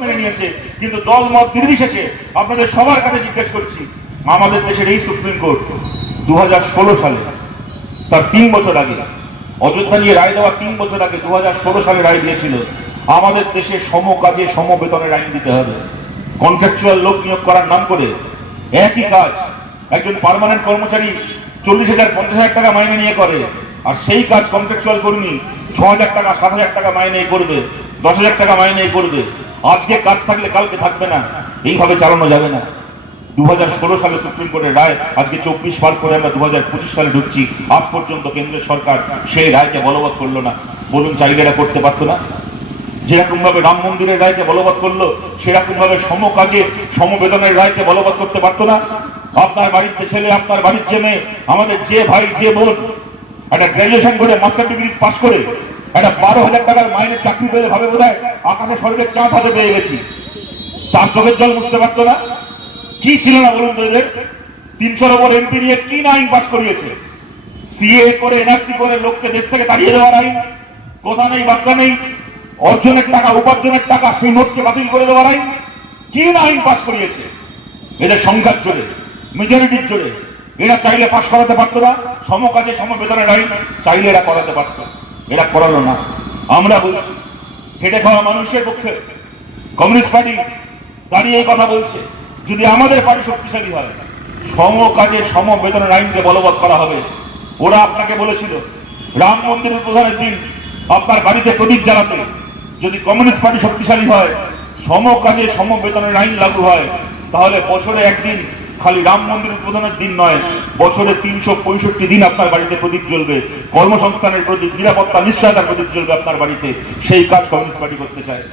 মেনে নিয়েছে, কিন্তু দল মত নির্বিশেষে আপনাদের সবার কাছে জিজ্ঞেস করছি, আমাদের দেশের এই সুপ্রিম কোর্ট দু সালে, তার তিন বছর আগে, অযোধ্যা নিয়ে রায় দেওয়ার তিন বছর আগে দু সালে রায় দিয়েছিল, আমাদের দেশে সম কাজে সম বেতনের আইন দিতে হবে। কন্ট্রাকচুয়াল লোক নিয়োগ করার নাম করে একই কাজ একজন পার্মানেন্ট কর্মচারী চল্লিশ হাজার, পঞ্চাশ হাজার টাকা মাইনে নিয়ে করে, আর সেই কাজ কন্ট্রাকচুয়াল কর্মী ছ হাজার টাকা, সাত হাজার টাকা মাইনে করবে। দশ হাজার টাকা মাইনে করবে। আজকে কাজ থাকলে কালকে থাকবে না। এইভাবে চালানো যাবে না। দু সালে সুপ্রিম কোর্টের রায়, আজকে চব্বিশ পার করে আমরা দু সালে ঢুকছি। আজ পর্যন্ত কেন্দ্রের সরকার সেই রায়কে বলবৎ করল না। বলুন এরা করতে পারতো না? যেরকম ভাবে রাম মন্দিরের রায়কে বলবৎ করল সেরকম ভাবে সম কাজে সমবেদনের রায়কে বলবৎ করতে পারতো না? আপনার বাড়ির যে ছেলে, আপনার বাড়ির যে মেয়ে, আমাদের যে ভাই, যে বোন, একটা গ্র্যাজুয়েশন করে মাস্টার ডিগ্রি পাশ করে একটা বারো হাজার টাকার মাইনের চাকরি পেলে ভাবে বোধ হয় আকাশে স্বর্গের চাঁদ হাতে পেয়ে গেছি। তার চোখের জল বুঝতে পারতো না? কি ছিল না বলুন তো এদের? তিনশোর ওপর এমপি নিয়ে কি আইন পাস করিয়েছে? সিএ করে এনআরসি করে লোককে দেশ থেকে তাড়িয়ে দেওয়ার আইন? কোথা নেই, বাচ্চা নেই। অর্জনের টাকা, উপার্জনের টাকা সেই নোটকে বাতিল করে দেওয়ার আইন? কি আইন পাস করিয়েছে? এদের সংখ্যার জোরে মেজরিটির জোরে। এরা চাইলে পাশ করাতে পারতো না, সমকাজে সমবেতনের আইন চাইলে এরা করাতে পারতো। এরা করালো না। আমরা বলছি খেটে খাওয়া মানুষের পক্ষে কমিউনিস্ট পার্টি দাঁড়িয়ে এই কথা বলছে। যদি আমাদের পার্টি শক্তিশালী হয়, সম কাজে সম বেতনের আইনকে বলবৎ করা হবে। ওরা আপনাকে বলেছিল, রাম মন্দির উদ্বোধনের দিন আপনার বাড়িতে প্রদীপ জ্বালাতে। যদি কমিউনিস্ট পার্টি শক্তিশালী হয়, সম কাজে সম বেতনের আইন লাগু হয়, তাহলে বছরে একদিন খালি রাম মন্দির উদ্বোধনের দিন নয়, বছরে তিনশো পঁয়ষট্টি দিন আপনার বাড়িতে প্রদীপ জ্বলবে। কর্মসংস্থানের প্রদীপ নিরাপত্তা, নিশ্চয়তার প্রদীপ জ্বলবে আপনার বাড়িতে। সেই কাজ কমিউনিস্ট পার্টি করতে চায়।